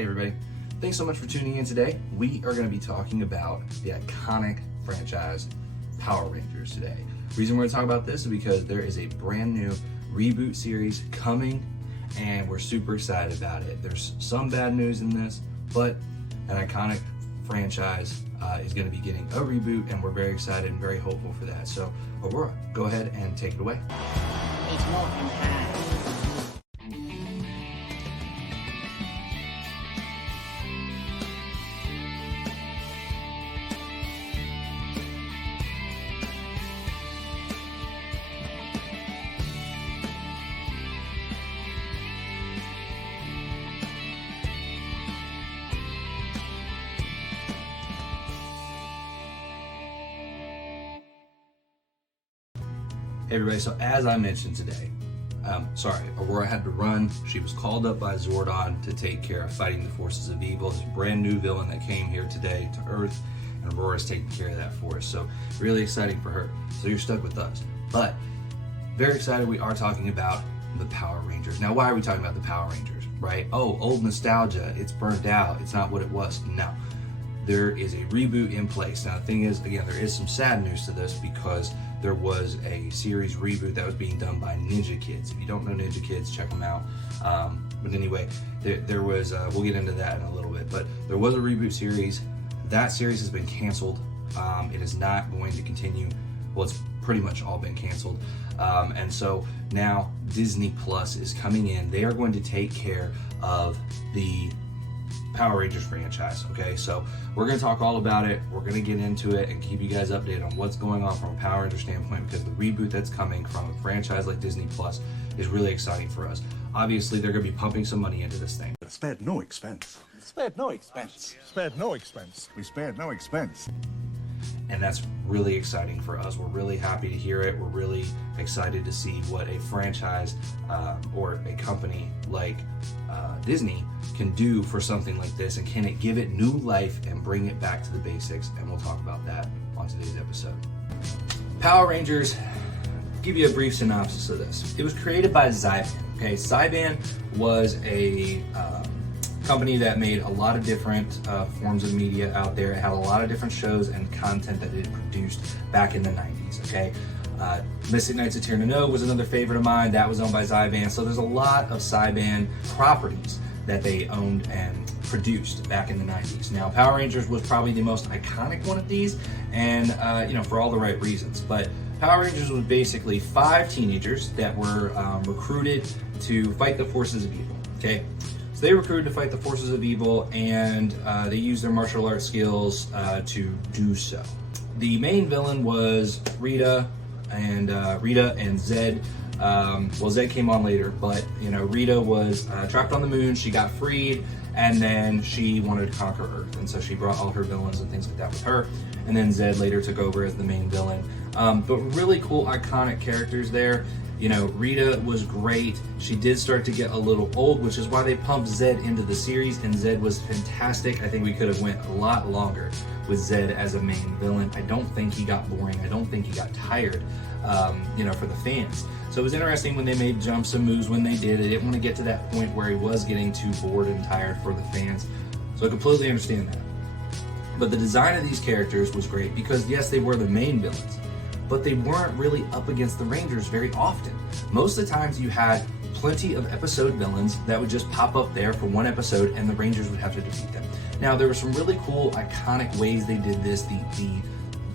Hey everybody, thanks so much for tuning in today. We are going to be talking about the iconic franchise Power Rangers today. The reason we're going to talk about this is because there is a brand new reboot series coming and we're super excited about it. There's some bad news in this, but an iconic franchise is going to be getting a reboot and we're very excited and very hopeful for that. So Aurora, go ahead and take it away. Mighty Morphin. Hey everybody, so as I mentioned today, Aurora had to run. She was called up by Zordon to take care of fighting the forces of evil. This brand new villain that came here today to Earth, and Aurora's taking care of that for us. So really exciting for her. So you're stuck with us. But very excited we are talking about the Power Rangers. Now, why are we talking about the Power Rangers, right? Oh, old nostalgia, it's burned out, it's not what it was. No, there is a reboot in place. Now the thing is, again, there is some sad news to this because there was a series reboot that was being done by Ninja Kids. If you don't know Ninja Kids, check them out. But anyway, there was, we'll get into that in a little bit, but there was a reboot series. That series has been canceled. It is not going to continue. Well, it's pretty much all been canceled. And so now Disney Plus is coming in. They are going to take care of the Power Rangers franchise. Okay, so we're going to talk all about it. We're going to get into it and keep you guys updated on what's going on from a Power Ranger standpoint, because the reboot that's coming from a franchise like Disney Plus is really exciting for us. Obviously, they're going to be pumping some money into this thing. Spared no expense. Spared no expense. Spared no expense. We spared no expense. And that's really exciting for us. We're really happy to hear it. We're really excited to see what a franchise or a company like Disney can do for something like this, and can it give it new life and bring it back to the basics, and we'll talk about that on today's episode. Power Rangers, give you a brief synopsis of this. It was created by Zyban. Okay, Zyban was a company that made a lot of different forms of media out there. It had a lot of different shows and content that it produced back in the 90s, okay? Mystic Knights of Tirnano was another favorite of mine. That was owned by Zyban. So there's a lot of Zyban properties that they owned and produced back in the 90s. Now, Power Rangers was probably the most iconic one of these, and for all the right reasons. But Power Rangers was basically 5 teenagers that were recruited to fight the forces of evil, okay? So they recruited to fight the forces of evil, and they used their martial arts skills to do so. The main villain was Rita and Zed. Well, Zed came on later, but Rita was trapped on the moon. She got freed, and then she wanted to conquer Earth, and so she brought all her villains and things like that with her. And then Zed later took over as the main villain. But really cool, iconic characters there. Rita was great. She did start to get a little old, which is why they pumped Zed into the series, and Zed was fantastic. I think we could have went a lot longer with Zed as a main villain. I don't think he got boring. I don't think he got tired, for the fans. So it was interesting when they made jumps and moves when they did. They didn't want to get to that point where he was getting too bored and tired for the fans. So I completely understand that. But the design of these characters was great because, yes, they were the main villains, but they weren't really up against the Rangers very often. Most of the times you had plenty of episode villains that would just pop up there for one episode and the Rangers would have to defeat them. Now, there were some really cool, iconic ways they did this. The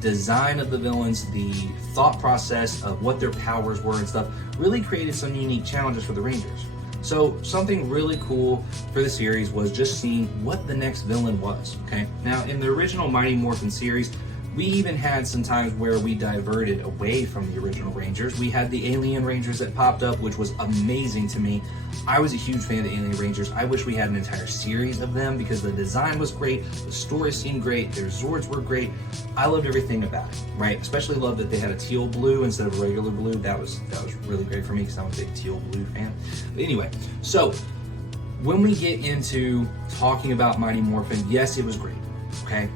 design of the villains, the thought process of what their powers were and stuff really created some unique challenges for the Rangers. So something really cool for the series was just seeing what the next villain was, okay? Now, in the original Mighty Morphin series, we even had some times where we diverted away from the original Rangers. We had the Alien Rangers that popped up, which was amazing to me. I was a huge fan of the Alien Rangers. I wish we had an entire series of them because the design was great, the story seemed great, their Zords were great. I loved everything about it, right? Especially loved that they had a teal blue instead of a regular blue. That was really great for me because I'm a big teal blue fan. But anyway, so when we get into talking about Mighty Morphin, yes, it was great, okay?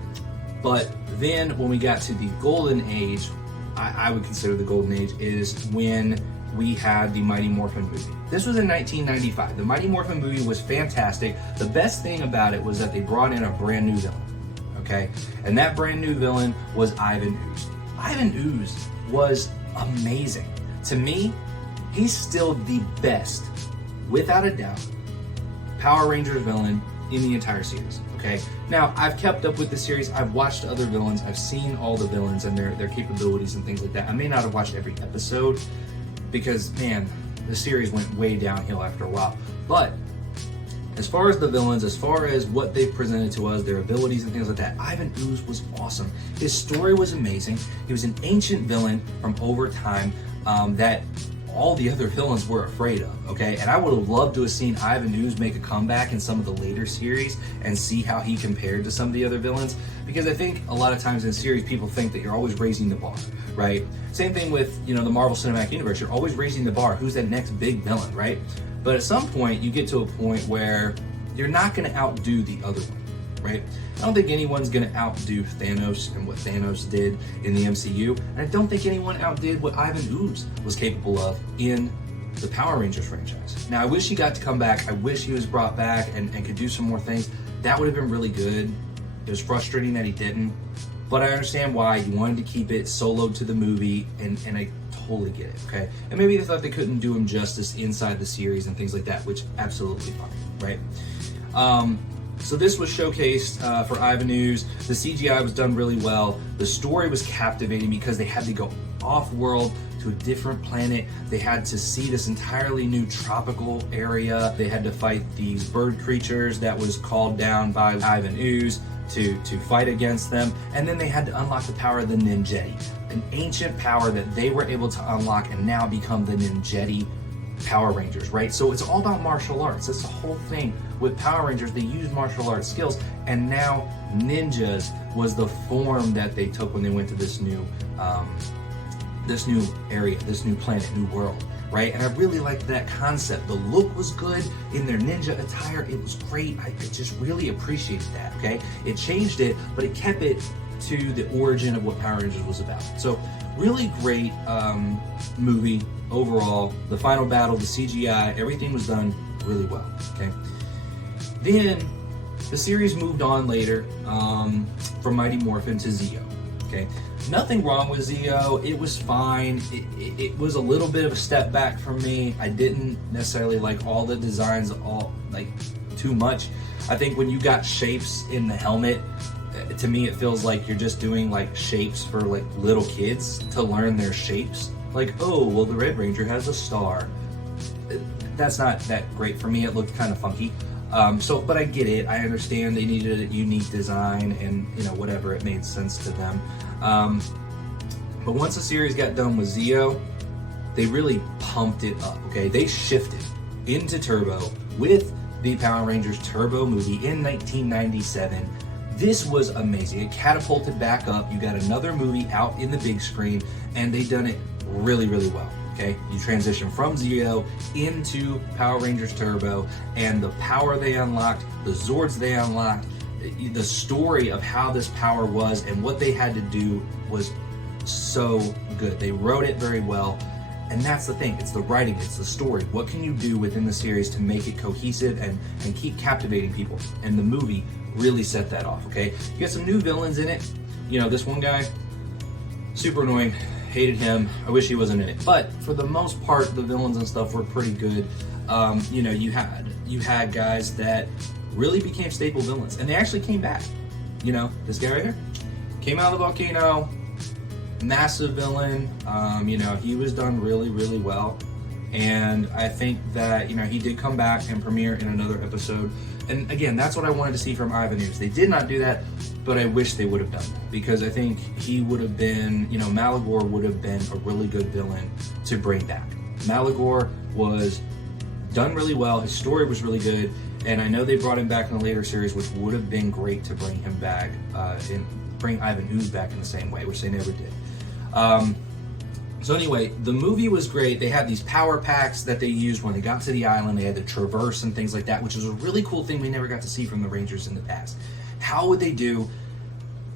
But then when we got to the golden age, I would consider the golden age is when we had the Mighty Morphin movie. This was in 1995. The Mighty Morphin movie was fantastic. The best thing about it was that they brought in a brand new villain, okay? And that brand new villain was Ivan Ooze. Ivan Ooze was amazing. To me, he's still the best, without a doubt, Power Rangers villain in the entire series, okay? Now, I've kept up with the series. I've watched other villains. I've seen all the villains and their capabilities and things like that. I may not have watched every episode because, man, the series went way downhill after a while. But as far as the villains, as far as what they presented to us, their abilities and things like that, Ivan Ooze was awesome. His story was amazing. He was an ancient villain from over time that all the other villains were afraid of, okay? And I would have loved to have seen Ivan Ooze make a comeback in some of the later series and see how he compared to some of the other villains, because I think a lot of times in series people think that you're always raising the bar, right? Same thing with, you know, the Marvel Cinematic Universe. You're always raising the bar. Who's that next big villain, right? But at some point you get to a point where you're not going to outdo the other one, right? I don't think anyone's going to outdo Thanos and what Thanos did in the MCU. And I don't think anyone outdid what Ivan Ooze was capable of in the Power Rangers franchise. Now, I wish he got to come back. I wish he was brought back and could do some more things. That would have been really good. It was frustrating that he didn't. But I understand why. He wanted to keep it soloed to the movie, and I totally get it, okay? And maybe they thought they couldn't do him justice inside the series and things like that, which absolutely fine, right? So this was showcased for Ivan Ooze. The CGI was done really well. The story was captivating because they had to go off-world to a different planet. They had to see this entirely new tropical area. They had to fight these bird creatures that was called down by Ivan Ooze to fight against them. And then they had to unlock the power of the Ninjetti, an ancient power that they were able to unlock and now become the Ninjetti Power Rangers, right? So it's all about martial arts. That's the whole thing with Power Rangers. They use martial arts skills, and now ninjas was the form that they took when they went to this new area, this new planet, new world, right? And I really liked that concept. The look was good in their ninja attire. It was great. I just really appreciated that, okay? It changed it, but it kept it to the origin of what Power Rangers was about. So really great movie overall. The final battle, the CGI, everything was done really well, okay? Then the series moved on later from Mighty Morphin to Zeo, okay? Nothing wrong with Zeo. It was fine. It was a little bit of a step back for me. I didn't necessarily like all the designs too much. I think when you got shapes in the helmet, to me it feels like you're just doing like shapes for like little kids to learn their shapes. Like, oh, well, the Red Ranger has a star. That's not that great for me. It looked kind of funky. But I get it. I understand they needed a unique design and, you know, whatever, it made sense to them. But once the series got done with Zeo, they really pumped it up, okay? They shifted into Turbo with the Power Rangers Turbo movie in 1997. This was amazing. It catapulted back up. You got another movie out in the big screen, and they done it really, really well. Okay, you transition from Zeo into Power Rangers Turbo, and the power they unlocked, the Zords they unlocked, the story of how this power was and what they had to do was so good. They wrote it very well, and that's the thing. It's the writing, it's the story. What can you do within the series to make it cohesive and keep captivating people? And the movie really set that off, okay? You got some new villains in it. You know, this one guy, super annoying. Hated him. I wish he wasn't in it. But for the most part, the villains and stuff were pretty good. You know, you had guys that really became staple villains, and they actually came back. You know, this guy right here came out of the volcano, massive villain. You know, he was done really, really well, and I think that, you know, he did come back and premiere in another episode. And again, that's what I wanted to see from Ivan Ooze. They did not do that, but I wish they would have done that, because I think he would have been, you know, Malagor would have been a really good villain to bring back. Malagor was done really well. His story was really good, and I know they brought him back in the later series, which would have been great to bring him back and bring Ivan Ooze back in the same way, which they never did. So anyway, the movie was great. They had these power packs that they used when they got to the island. They had to traverse and things like that, which was a really cool thing we never got to see from the Rangers in the past. How would they do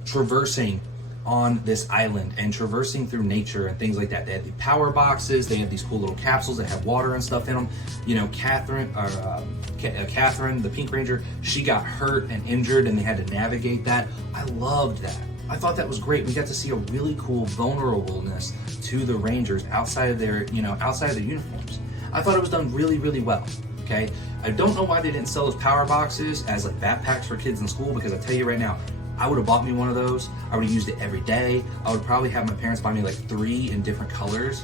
traversing on this island and traversing through nature and things like that. They had the power boxes, they had these cool little capsules that had water and stuff in them. You know, Catherine, the Pink Ranger, she got hurt and injured and they had to navigate that. I loved that. I thought that was great. We got to see a really cool vulnerableness to the Rangers outside of their, outside of their uniforms. I thought it was done really, really well. Okay, I don't know why they didn't sell those power boxes as like backpacks for kids in school, because I tell you right now, I would have bought me one of those. I would have used it every day. I would probably have my parents buy me like 3 in different colors.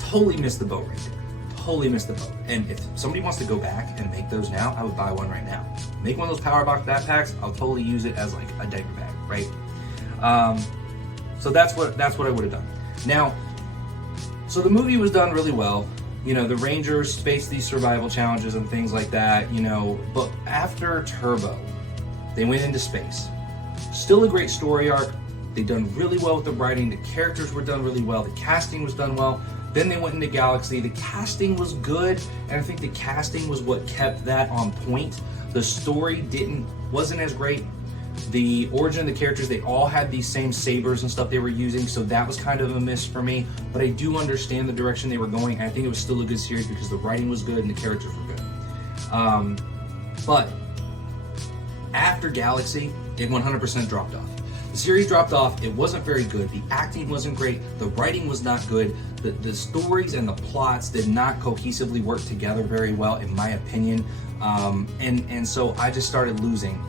Totally missed the boat right there. Totally missed the boat. And if somebody wants to go back and make those now, I would buy one right now. Make one of those power box backpacks. I'll totally use it as like a diaper bag, right? So that's what I would have done. Now, so the movie was done really well. You know, the Rangers faced these survival challenges and things like that, but after Turbo, they went into space. Still a great story arc. They done really well with the writing. The characters were done really well. The casting was done well. Then they went into Galaxy. The casting was good, and I think the casting was what kept that on point. The story wasn't as great. The origin of the characters, they all had these same sabers and stuff they were using, so that was kind of a miss for me. But I do understand the direction they were going, and I think it was still a good series because the writing was good and the characters were good. But after Galaxy, it 100% dropped off. The series dropped off. It wasn't very good. The acting wasn't great. The writing was not good. The stories and the plots did not cohesively work together very well, in my opinion. And so I just started losing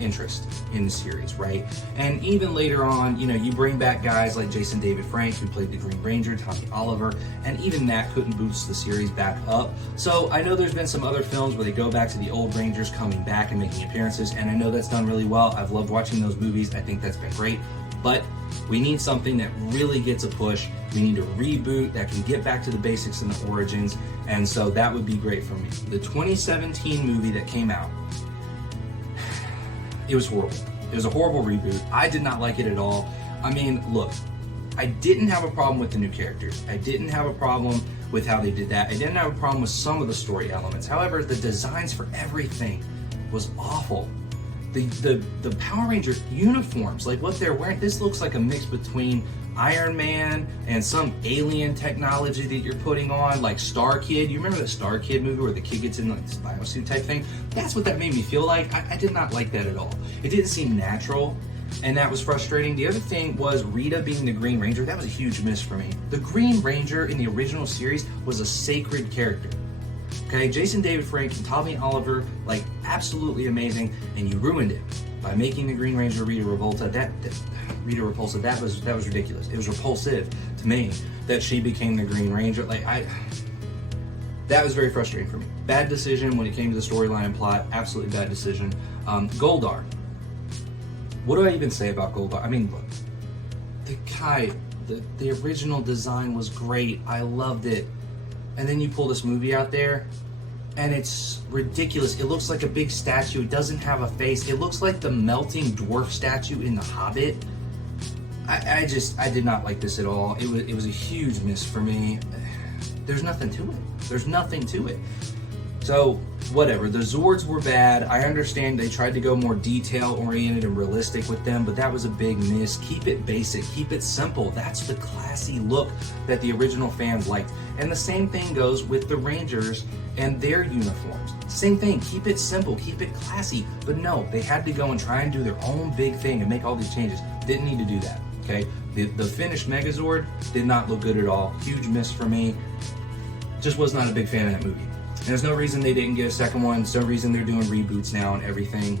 interest in the series, right? And even later on, you bring back guys like Jason David Frank, who played the Green Ranger, Tommy Oliver, and even that couldn't boost the series back up. So I know there's been some other films where they go back to the old Rangers coming back and making appearances, and I know that's done really well. I've loved watching those movies. I think that's been great. But we need something that really gets a push. We need a reboot that can get back to the basics and the origins, and so that would be great for me. The 2017 movie that came out, it was horrible. It was a horrible reboot. I did not like it at all. I mean, look, I didn't have a problem with the new characters. I didn't have a problem with how they did that. I didn't have a problem with some of the story elements. However, the designs for everything was awful. The Power Ranger uniforms, like what they're wearing, this looks like a mix between Iron Man and some alien technology that you're putting on, like Star Kid. You remember the Star Kid movie where the kid gets in like this biosuit type thing? That's what that made me feel like. I did not like that at all. It didn't seem natural, and that was frustrating. The other thing was Rita being the Green Ranger. That was a huge miss for me. The Green Ranger in the original series was a sacred character. Okay, Jason David Frank and Tommy Oliver, like, absolutely amazing, and you ruined it by making the Green Ranger Rita Repulsa. That was ridiculous. It was repulsive to me that she became the Green Ranger. That was very frustrating for me. Bad decision when it came to the storyline and plot. Absolutely bad decision. Goldar. What do I even say about Goldar? I mean, look, the original design was great. I loved it. And then you pull this movie out there, and it's ridiculous. It looks like a big statue. It doesn't have a face. It looks like the melting dwarf statue in The Hobbit. I did not like this at all. It was a huge miss for me. There's nothing to it. So, whatever. The Zords were bad. I understand they tried to go more detail-oriented and realistic with them, but that was a big miss. Keep it basic. Keep it simple. That's the classy look that the original fans liked. And the same thing goes with the Rangers and their uniforms. Same thing. Keep it simple. Keep it classy. But no, they had to go and try and do their own big thing and make all these changes. Didn't need to do that, okay? The finished Megazord did not look good at all. Huge miss for me. Just was not a big fan of that movie. And there's no reason they didn't get a second one. There's no reason they're doing reboots now and everything.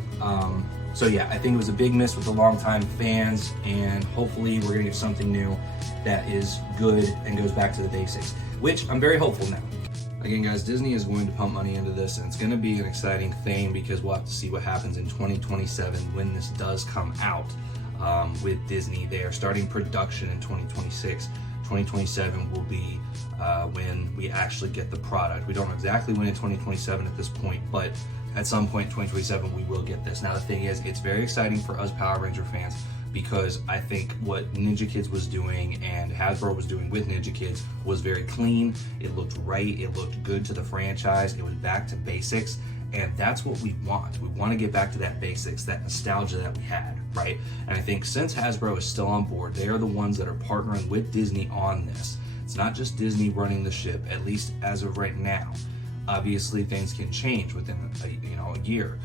So yeah, I think it was a big miss with the longtime fans, and hopefully we're gonna get something new that is good and goes back to the basics, which I'm very hopeful now. Again, guys, Disney is going to pump money into this, and it's going to be an exciting thing because we'll have to see what happens in 2027 when this does come out with Disney. They are starting production in 2026. 2027 will be when we actually get the product. We don't know exactly when in 2027 at this point, but at some point in 2027 we will get this. Now the thing is, it's very exciting for us Power Ranger fans because I think what Ninja Kids was doing and Hasbro was doing with Ninja Kids was very clean. It looked right. It looked good to the franchise. It was back to basics. And that's what we want. We want to get back to that basics, that nostalgia that we had, right? And I think since Hasbro is still on board, they are the ones that are partnering with Disney on this. It's not just Disney running the ship, at least as of right now. Obviously, things can change within a year,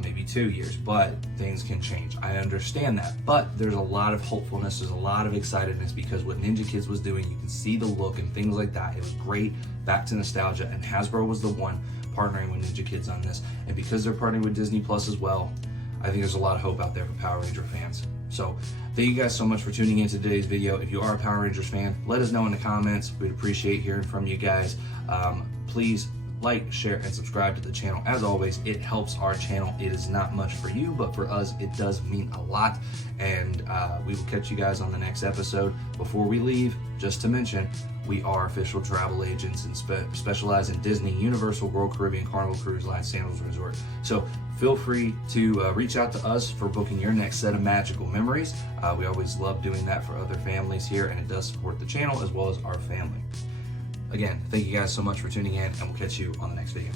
maybe 2 years, but things can change. I understand that, but there's a lot of hopefulness, there's a lot of excitedness, because what Ninja Kids was doing, you can see the look and things like that. It was great, back to nostalgia, and Hasbro was the one partnering with Ninja Kids on this. And because they're partnering with Disney Plus as well, I think there's a lot of hope out there for Power Ranger fans. So thank you guys so much for tuning into today's video. If you are a Power Rangers fan, let us know in the comments. We'd appreciate hearing from you guys. Please like, share, and subscribe to the channel. As always, it helps our channel. It is not much for you, but for us, it does mean a lot. And we will catch you guys on the next episode. Before we leave, just to mention, we are official travel agents and specialize in Disney, Universal, World Caribbean, Carnival Cruise Line, Sandals Resort. So feel free to reach out to us for booking your next set of magical memories. We always love doing that for other families here, and it does support the channel as well as our family. Again, thank you guys so much for tuning in, and we'll catch you on the next video.